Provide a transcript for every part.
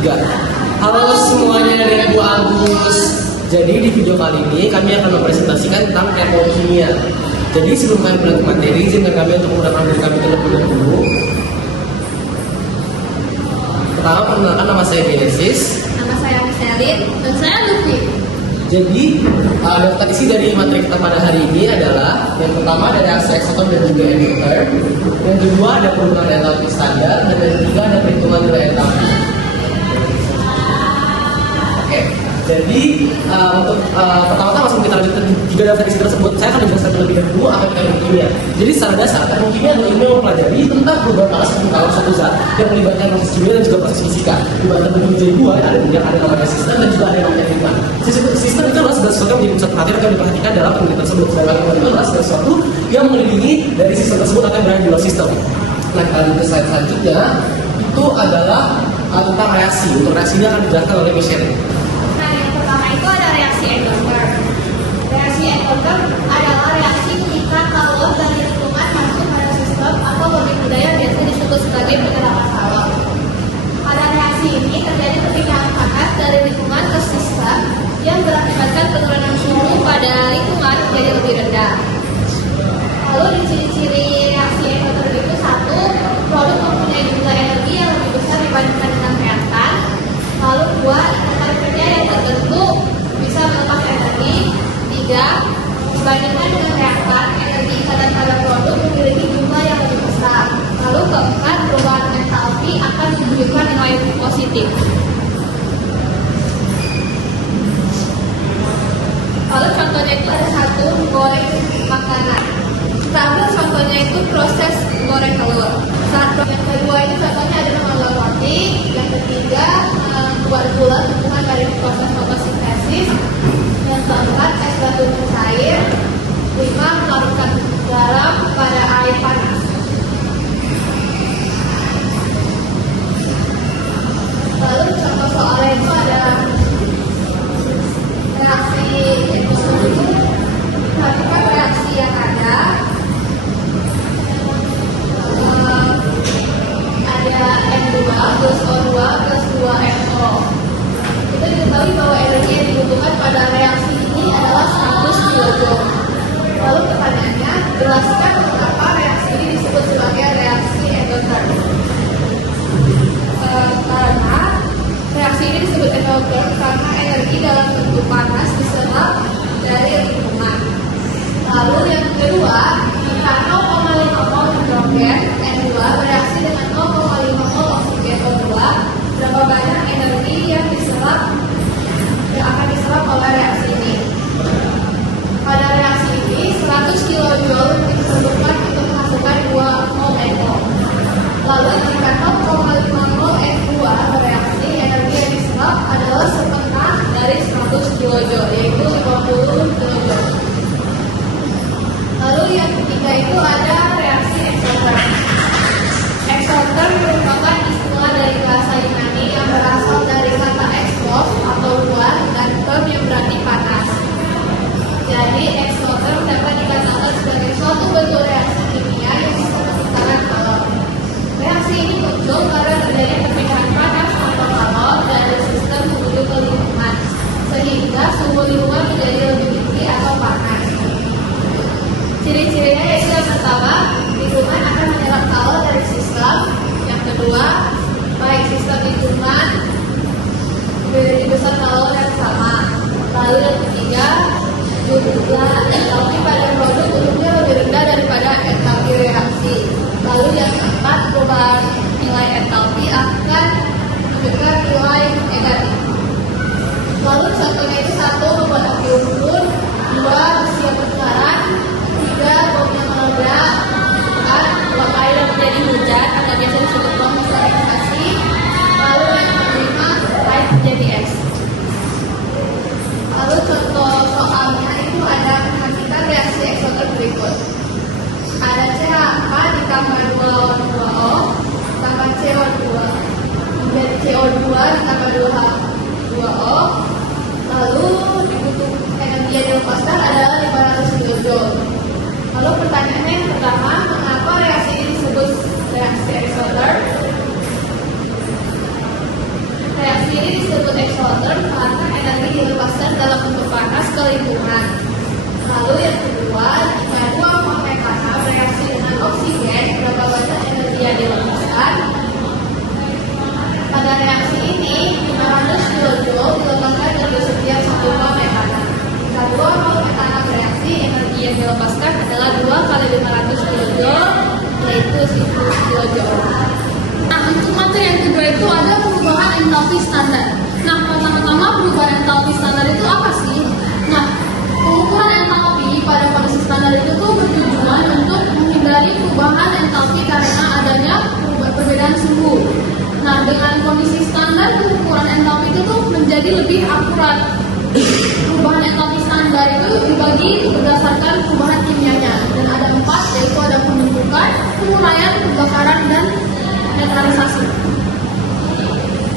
Ya. Halo semuanya dari Bu Agus. Jadi di video kali ini kami akan mempresentasikan tentang termokimia. Jadi sebelum kami mulai ke materi, izinkan kami untuk menggunakan diri kami terlebih dahulu. Pertama, perkenalkan nama saya Genesis. Nama saya Miselin dan saya Lutfi. Jadi daftar isi dari materi kita pada hari ini adalah yang pertama ada reaksi eksoton dan juga endoter. Yang kedua ada perubahan entalpi standar dan yang ketiga ada perhitungan nilai entalpi. Jadi untuk pertama-tama sebelum kita lanjutkan tiga daftar isi tersebut, saya akan menjelaskan terlebih dahulu apa itu termokimia. Jadi secara dasar, termokimia adalah ilmu yang mempelajari tentang perubahan panas dalam suatu zat yang melibatkan proses kimia dan juga proses fisika. Di mana terbentuk jadi dua, ada namanya sistem dan juga ada yang namanya ritme. Sistem itu adalah segala sesuatu yang menjadi pusat perhatian akan diperhatikan dalam penelitian tersebut. Sedangkan ritme itu adalah segala sesuatu yang mengelilingi dari sistem tersebut akan berada di luar sistem. Nah, kita lanjut ke slide selanjutnya, itu adalah tentang reaksi. Untuk reaksi ini akan dijelaskan oleh Michelle. Itu ada reaksi endoter. Reaksi endoter adalah reaksi ketika kalor dari lingkungan masuk pada sistem atau lebih budaya biasa disebut sebagai penyerapan kalor. Pada reaksi ini terjadi perpindahan panas dari lingkungan ke sistem yang berakibatkan penurunan suhu pada lingkungan menjadi lebih rendah. Lalu di ciri-ciri reaksi endoter itu satu, produk mempunyai jumlah energi yang lebih besar dibandingkan dengan reaktan. Lalu dua, ikatan kerja yang tertentu bisa melepas energi. Tiga, dibandingkan dengan reaktan, energi ikatan pada produk memiliki jumlah yang lebih besar. Lalu keempat, perubahan entalpi akan menunjukkan nilai positif. Lalu contohnya itu ada satu, goreng makanan. Satu contohnya itu proses goreng telur. Satu yang kedua itu contohnya adalah membuat roti. Yang ketiga membuat gula tumbuhan dari proses fotosintesis. Yang keempat es batu cair. 5 melarutkan garam pada air panas. Lalu contoh soalnya itu ada reaksi itu perhatikan reaksi yang ada N2 plus O2 plus 2NO. Kita diketahui bahwa energi yang dibutuhkan pada reaksi ini adalah 100 kJ. Lalu pertanyaannya, jelaskan mengapa reaksi ini disebut sebagai reaksi endoter. Karena reaksi ini disebut endoter karena energi dalam bentuk panas diserap dari lingkungan. Lalu yang kedua, jika 0,5 mol hidrogen N2 bereaksi dengan 0,5 mol oksigen O2, berapa banyak energi yang akan diserap oleh reaksi ini? Pada reaksi ini 100 kJ diperlukan untuk menghasilkan 2 mol NO. Lalu jika 0,5 mol N2 bereaksi, energi yang diserap adalah setengah dari 100 kJ, yaitu 50 kJ. Lalu yang ketiga itu ada reaksi eksoter. Eksoter merupakan istilah dari bahasa Yunani yang berasal dari kata eksos atau luar dan term yang berarti panas. Jadi eksoter dapat dikatakan sebagai suatu bentuk reaksi kimia yang bisa menciptakan kalor. Reaksi ini muncul karena terjadi perpindahan panas atau kalor dari sistem menuju ke lingkungan, sehingga suhu lingkungan menjadi lebih tinggi atau panas. Ciri-cirinya yaitu yang pertama, lingkungan akan menyerap kalor dari sistem. Yang kedua, baik sistem lingkungan memiliki besar kalor yang sama. Lalu yang ketiga, jumlah entalpi pada produk umumnya lebih rendah daripada entalpi reaksi. Lalu yang keempat, perubahan nilai entalpi akan menunjukkan nilai negatif. Lalu contohnya itu satu, membuat api unggun. Dua, besi yang berkarat. 3, bomnya meledak. 4, uap air yang menjadi hujan atau biasa disebut bom solidifikasi. Lalu yang kelima, air menjadi es. Lalu contoh soalnya itu ada perhatikan reaksi eksoter berikut. Ada CH4 ditambah 2O tambah CO2 menjadi CO2 ditambah 2O. Lalu dibutuhkan energi yang dilepaskan adalah 500 kJ. Lalu pertanyaannya yang pertama, mengapa reaksi ini disebut reaksi eksoter? Reaksi ini disebut exotherm karena energi dilepaskan dalam bentuk panas ke lingkungan. Lalu yang kedua, jika dua molekula bereaksi dengan oksigen, berapa banyak energi yang dilepaskan? Pada reaksi ini, 500 kJ dilepaskan dari setiap satu mol metana. Jika dua mol metana bereaksi, energi yang dilepaskan adalah 2 kali 500 kJ, yaitu 1000 kJ. Nah, untuk materi yang kedua itu ada perubahan entalpi standar. Nah, pertama-tama perubahan entalpi standar itu apa sih? Nah, pengukuran entalpi pada kondisi standar itu tuh bertujuan untuk menghindari perubahan entalpi karena adanya perbedaan suhu. Nah, dengan kondisi standar, pengukuran entalpi itu tuh menjadi lebih akurat. Perubahan entalpi standar itu dibagi berdasarkan perubahan kimianya, dan ada 4, yaitu ada pembentukan, penguraian, pembakaran, dan netralisasi.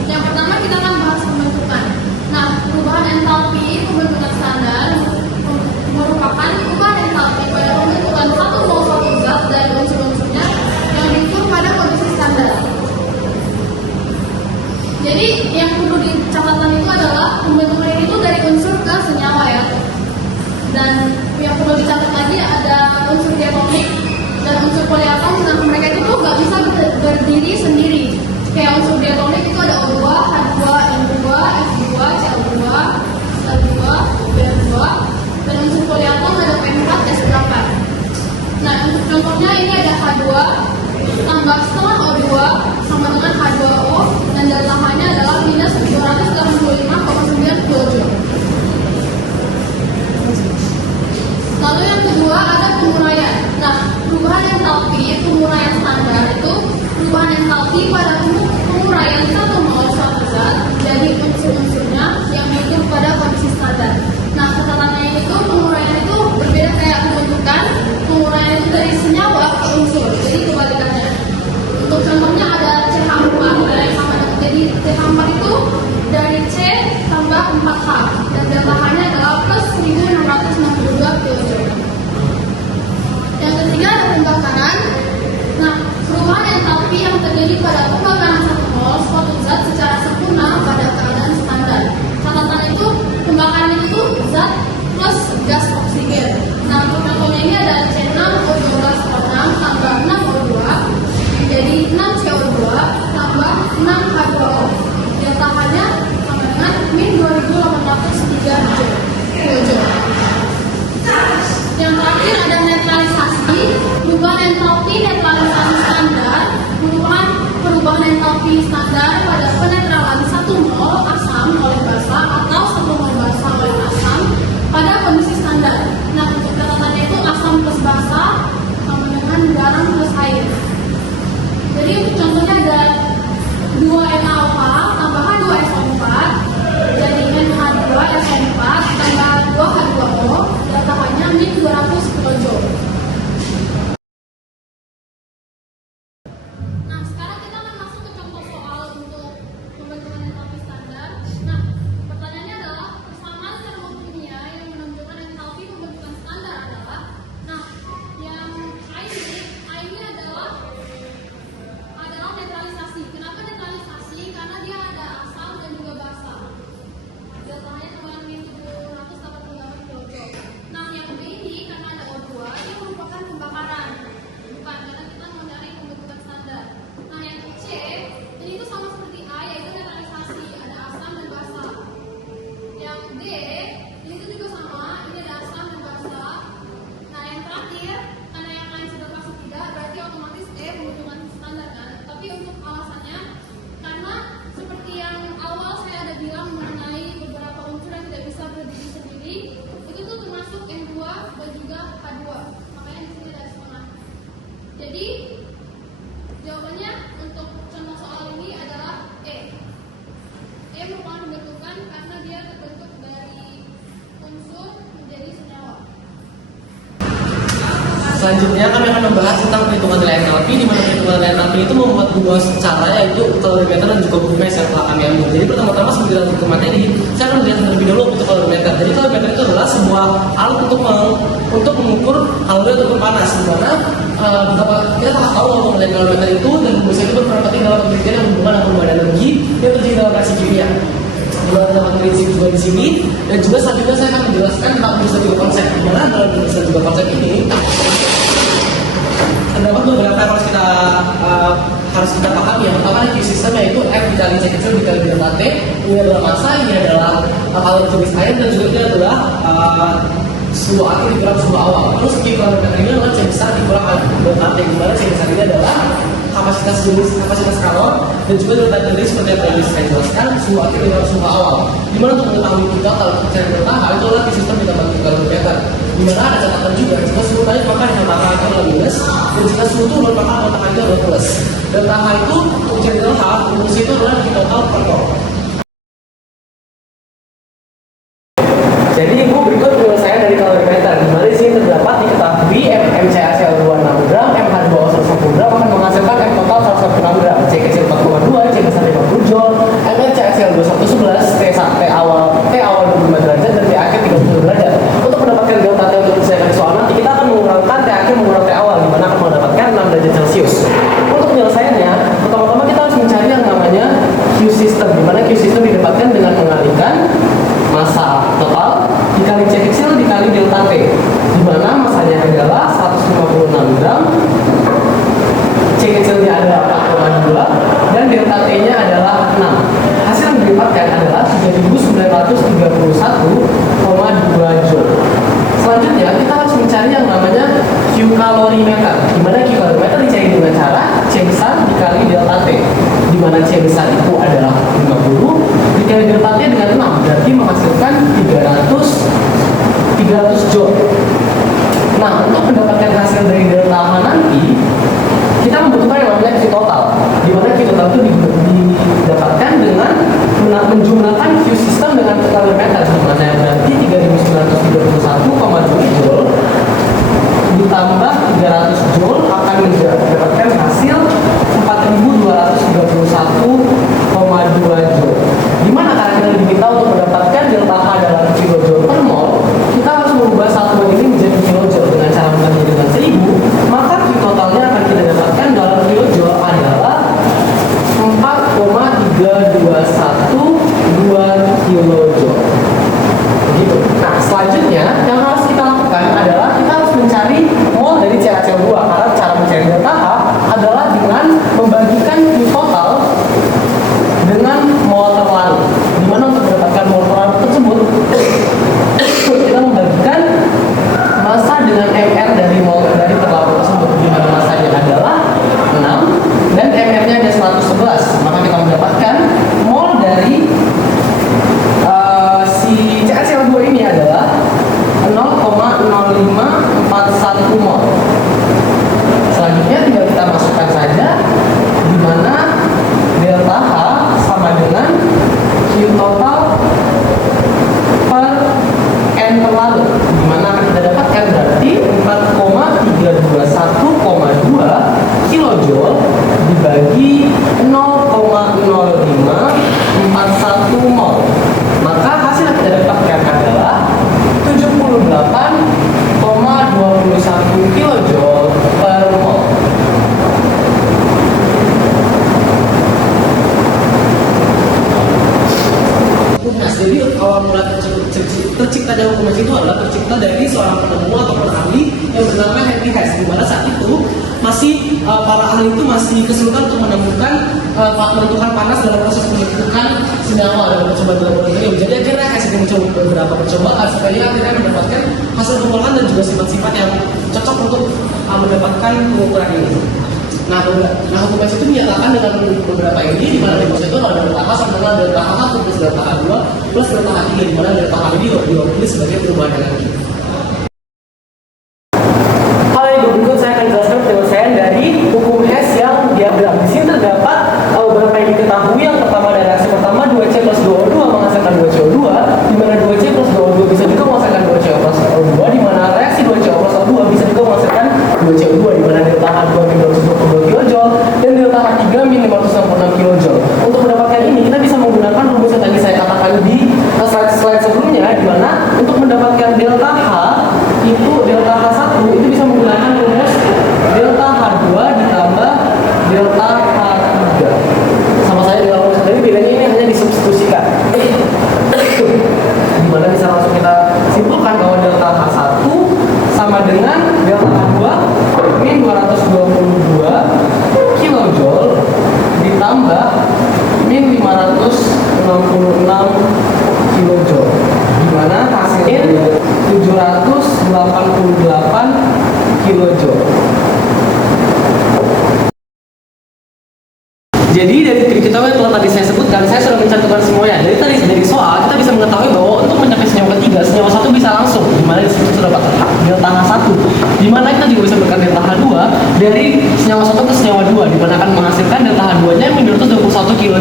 Yang pertama kita akan bahas pembentukan. Nah, perubahan entalpi pembentukan standar merupakan perubahan entalpi pada pembentukan satu mol suatu zat dari unsur-unsurnya yang diukur pada kondisi standar. Jadi yang perlu dicatatkan itu adalah pembentukan ini itu dari unsur ke senyawa ya. Dan yang perlu dicatat lagi ada unsur diatomik dan unsur poliatom. Nah, mereka itu tuh nggak bisa berdiri sendiri. Kayak unsur diatomik itu ada O2, H2, N2, F2, Cl2, Cl2, Br2, dan unsur poliatom ada P4, S8. Nah, untuk contohnya ini ada H2 tambah setengah O2 sama dengan H2O, dan datahannya adalah minus 285,9 kJ. Lalu yang kedua ada penguraian. Nah, perubahan entalpi penguraian standar itu perubahan entalpi pada penguraian satu mol suatu zat jadi unsur-unsurnya yang diukur pada kondisi standar. Nah, catatannya itu penguraian itu berbeda kayak pembentukan. Penguraian itu dari senyawa ke unsur, jadi kebalikannya. Untuk contohnya ada CH4, jadi CH4 itu dari C tambah 4H dan datahannya adalah plus 1662 kJ. Yang ketiga ada pembakaran. Nah, perubahan entalpi yang terjadi pada pembakaran satu mol suatu zat secara sempurna pada keadaan standar. Catatan itu pembakaran itu zat plus gas oksigen. Nah, untuk contohnya ini ada C6O12O6 tambah 6O2 menjadi 6CO2 tambah 6H2O. Datahannya sama dengan min 2803 kJ. Yang terakhir ada netralisasi. Perubahan entalpi netralisasi standar merupakan perubahan entalpi standar pada penetralan satu mol asam oleh basa atau satu mol basa oleh asam pada kondisi standar. Nah, untuk catatannya itu asam plus basa sama dengan garam plus air. Jadi untuk contohnya ada 2NaOH tambah H2SO4 jadi NH2SO4 tambah 2H2O, datahannya min 200 kJ. Nah, sekarang kita akan masuk ke contoh soal untuk pembentukan entalpi standar. Nah, pertanyaannya adalah persamaan termokimia yang menunjukkan entalpi pembentukan standar adalah, nah, yang A ini adalah netralisasi. Kenapa netralisasi? Karena dia ada asam dan juga basa. Datahannya cuma min 788 kJ. Nah, yang B ini karena ada O2, ini merupakan pembakaran. Bukan, karena kita mau cari pembentukan standar. Nah, yang C ini tuh sama seperti A, yaitu netralisasi, ada asam dan basa. Yang D ini tuh juga sama, ini ada asam dan basa. Nah, yang terakhir karena yang lain sudah pasti tidak, berarti otomatis E pembentukan standar kan. Tapi untuk alasannya, karena seperti yang awal saya ada bilang mengenai beberapa unsur yang tidak bisa berdiri sendiri, itu tuh termasuk N2 dan juga H2. Makanya di sini ada setengah. Jadi jawabannya untuk contoh soal ini adalah E. E merupakan pembentukan karena dia terbentuk dari unsur menjadi senyawa. Selanjutnya kami akan membahas tentang perhitungan nilai entalpi, di mana perhitungan nilai entalpi itu membuat dua cara, yaitu kalorimeter dan juga bumess yang telah kami ambil. Jadi pertama-tama sebelum kita lanjut ke materi, saya akan melihat terlebih dahulu untuk kalorimeter. Jadi kalorimeter itu adalah sebuah alat untuk mengukur kalori ataupun panas. Di mana kita telah tahu bahwa kalorimeter itu dan bumess itu berperan penting dalam penelitian yang berhubungan dengan perubahan energi yang terjadi dalam reaksi kimia. juga di sini. Dan juga selanjutnya saya akan menjelaskan tentang rumus dan juga konsep. Di mana dalam rumus dan juga konsep ini terdapat beberapa yang harus kita pahami. Yang pertama Q system, yaitu F dikali C kecil dikali delta T. Ini adalah massa, ini adalah alur jenis air, dan juga ini adalah suhu akhir dikurang suhu awal. Terus Q kalorimeter ini adalah C besar dikurang delta T, di mana C besar ini adalah kapasitas kalor, dan juga delta T ini seperti yang tadi saya jelaskan, suhu akhir dikurang suhu awal. Di mana untuk mengetahui Q total cari delta H itu adalah Q system ditambah Q kalorimeter. Di mana ada catatan juga, jika suhu naik maka delta H itu adalah minus, dan jika suhu turun maka delta H itu adalah plus. Delta H itu untuk cari delta H, rumusnya itu adalah Q total per mol. Jadi ibu berikut penyelesaian dari kalorimeter. Di mana di sini terdapat diketahui MCACl 26 gram, MH2O 110 gram akan menghasilkan M total 116 gram, C kecil 4,2, C besar 50 joule, MnCaCl 2111, T awal 25 derajat dan T akhir 30 derajat. Untuk mendapatkan delta T untuk menyelesaikan soal nanti kita akan mengurangkan T akhir mengurang T awal, di mana akan mendapatkan 6 derajat Celcius. Untuk penyelesaiannya, pertama-tama kita harus mencari yang namanya Q system, di mana Q system didapatkan dengan mengalihkan massa total dikali C kecil dikali delta T, di mana massanya adalah 156 gram, C kecilnya adalah 4,2, dan delta T-nya adalah 6. Hasil yang didapatkan adalah 3931,2 joule. Selanjutnya kita harus mencari yang namanya Q kalorimeter, di mana Q kalorimeter dicari dengan cara C besar dikali delta T, di mana C besar itu adalah 50 dikali delta T dengan 6, berarti menghasilkan 300 joule. Nah, untuk mendapatkan hasil dari delta H nanti kita membutuhkan yang namanya Q total, di mana Q total itu didapatkan dengan menjumlahkan Q system dengan Q kalorimeter, di mana berarti 3931,2 joule ditambah 300 joule akan mendapatkan hasil 4231,2 joule. Dimana karena kita diminta untuk mendapatkan delta H dalam kilojoule per mol, kita harus mengubah satuan ini menjadi kilojoule. Dengan cara membagi dengan 1000, maka Q totalnya akan kita dapatkan dalam kilojoule adalah 4,3212 kilojoule. Begitu. Nah, selanjutnya yang harus kita lakukan adalah kita harus mencari mol dari CaCl2, karena cara mencari delta H adalah dengan membagikan Q total dengan mol terlarut. Di mana untuk mendapatkan mol terlarut tersebut kita membagikan massa dengan MR dari mol dari terlarut tersebut, di mana massanya adalah 6 dan MR-nya ada 111, maka kita mendapatkan mol dari si CaCl2 ini adalah 0,0541 mol. Selanjutnya tinggal kita masukkan saja, di mana delta H sama dengan Q total per N terlarut, di mana akan kita dapatkan berarti 4,321,2 kilojoule dibagi 0,0541 mol. Maka hasil yang kita dapatkan adalah 78,21 kilojoule per mol. Jadi awal mula terciptanya hukum itu adalah tercipta dari seorang penemu ataupun ahli yang bernama Henry Hess, di mana saat itu masih para ahli itu masih kesulitan untuk menentukan panas dalam proses pembentukan senyawa dalam percobaan laboratorium. Jadi akhirnya Hess mencoba beberapa percobaan supaya akhirnya mendapatkan hasil pengolahan dan juga sifat-sifat yang cocok untuk mendapatkan pengukuran ini. Nah, hukum Hess itu menyatakan dengan beberapa ini, di mana rumusnya itu adalah delta H sama dengan delta H1 plus delta H2 plus delta H3, di mana delta H ini diwakili sebagai perubahan energi. Hal yang berikut saya akan jelaskan penyelesaian dari hukum Hess yang diagram. Di sini terdapat beberapa yang diketahui. Yang pertama dari reaksi pertama 2C plus 2O2 menghasilkan 2CO2, di mana 2C plus 2O2 bisa juga menghasilkan 2CO plus O2, di mana reaksi 2CO plus O2 bisa juga menghasilkan 2CO2, di mana delta H2 min 222 kJ dan delta H3 min 566 kJ. Untuk mendapatkan ini kita bisa menggunakan rumus yang tadi saya katakan di slide sebelumnya, di mana untuk mendapatkan delta H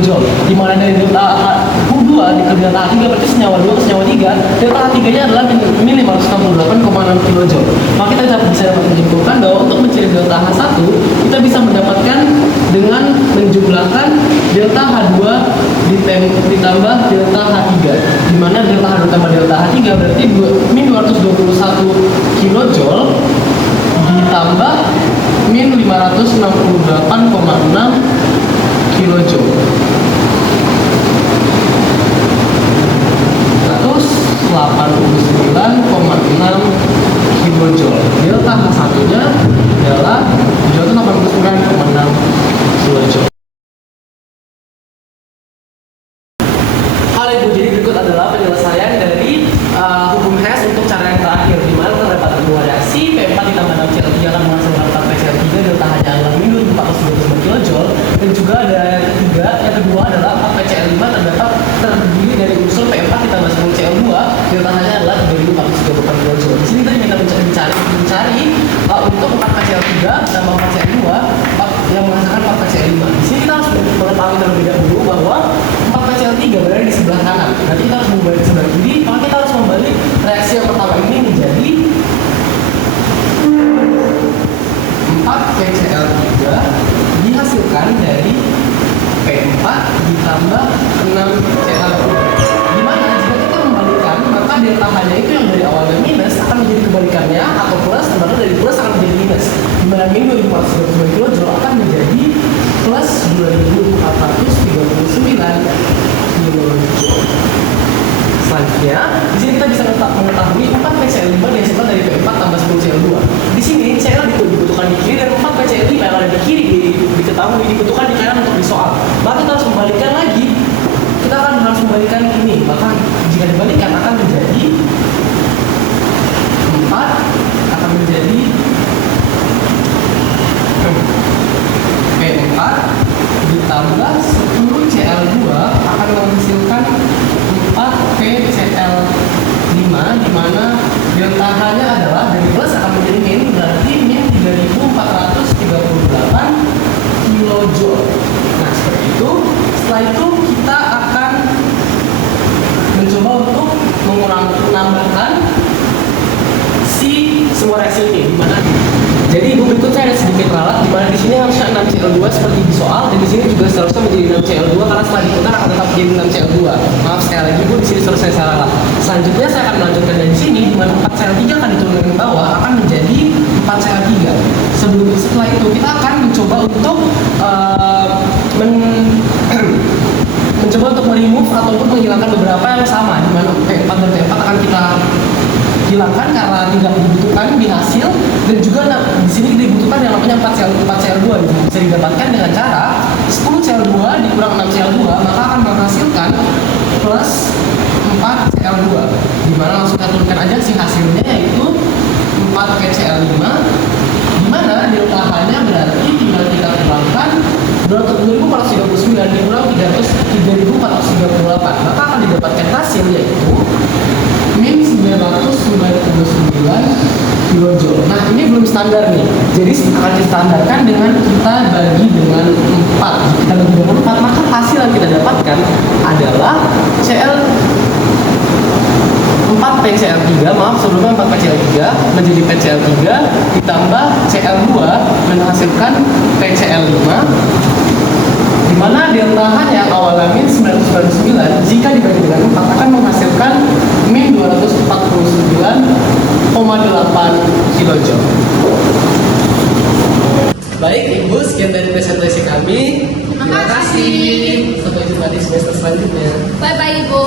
kilojoule. Dimana dari delta U2 ke delta H3 berarti senyawa 2 ke senyawa 3, delta H3 nya adalah min 568,6 kilojoule. Maka kita bisa dapat menyimpulkan bahwa untuk mencari delta H1 kita bisa mendapatkan dengan menjumlahkan delta H2 ditambah delta H3, dimana delta H2 tambah delta H3 berarti min 221 kilojoule ditambah min 568,6 kilojoule. Terus 89,6 kilojoule. Delta H1 nya adalah 289,6 kilojoule. Hal itu, jadi berikut adalah penyelesaian dari hukum Hess untuk cara yang terakhir, di mana terdapat sebuah reaksi P4 ditambah 6Cl3 akan menghasilkan 4PCl3, delta H-nya adalah min 499 kilojoule, dan juga ada yang kedua adalah 4PCl5 terdiri dari unsur P4 ditambah 10Cl2, delta H-nya adalah 3434 kilojoule. Di sini kita diminta mencari untuk 4PCl3 tambah 4Cl2 yang menghasilkan 4PCl5. Di sini kita harus mengetahui terlebih dahulu bahwa 4PCl3 berada di sebelah kanan. Nanti kita harus membalik ke sebelah kiri, maka kita harus membalik reaksi yang pertama ini menjadi 4PCl3 dihasilkan dari P4 ditambah 6Cl2. Dimana jika kita membalikkan, maka delta H-nya itu yang dari awalnya minus akan menjadi kebalikannya, atau plus, dimana dari plus akan menjadi minus. Dimana min 2499 kilojoule akan menjadi plus 2439 kilojoule. Selanjutnya, di sini kita bisa mengetahui 4PCl5 dihasilkan dari P4 tambah 10Cl2. Di sini Cl dibutuhkan di kiri dan 4PCl5 yang ada di kiri diketahui dibutuhkan di kanan untuk disoal. Maka kita harus membalikkan lagi. Kita akan harus membalikkan ini. Maka jika dibalikan akan menjadi 4 akan menjadi P4 ditambah 10Cl2 akan menghasilkan 4PCl5, di mana delta H-nya adalah dari plus akan menjadi min, berarti min 3438 kilojoule. Nah, seperti itu. Setelah itu kita akan mencoba untuk menambahkan semua reaksi ini, di mana jadi ibu berikut saya ada sedikit ralat, di mana di sini harusnya 6Cl2 seperti di soal, dan di sini juga seharusnya menjadi 6Cl2 karena setelah diputar akan tetap menjadi 6Cl2. Maaf sekali lagi bu, di sini selesai saya ralat. Selanjutnya saya akan melanjutkan dari sini, di mana 4Cl3 akan diturunkan ke bawah akan menjadi 4Cl3. Setelah itu kita akan mencoba untuk mencoba untuk remove ataupun menghilangkan beberapa yang sama, di mana P4 dan P4 akan kita hilangkan karena tidak dibutuhkan di hasil, dan juga di sini dibutuhkan yang namanya 4Cl2 bisa didapatkan dengan cara 10Cl2 dikurang 6Cl2 maka akan menghasilkan plus 4Cl2, dimana langsung kita turunkan aja si hasilnya yaitu 4PCl5, dimana delta H-nya berarti tinggal kita kurangkan 2439 dikurang 3438, maka akan didapatkan hasil yaitu min 999 kilojoule. Nah, ini belum standar nih. Jadi akan distandarkan dengan kita bagi dengan 4. Kita bagi dengan 4, maka hasil yang kita dapatkan adalah 4PCl3, maaf sebelumnya 4PCl3 menjadi PCl3 ditambah Cl2 menghasilkan PCl5, di mana delta H yang awalnya min 999 jika dibagi dengan 4 akan menghasilkan min 249,8 kilojoule. Baik Ibu, sekian dari presentasi kami. Terima kasih. Sampai jumpa di semester selanjutnya. Bye bye Ibu.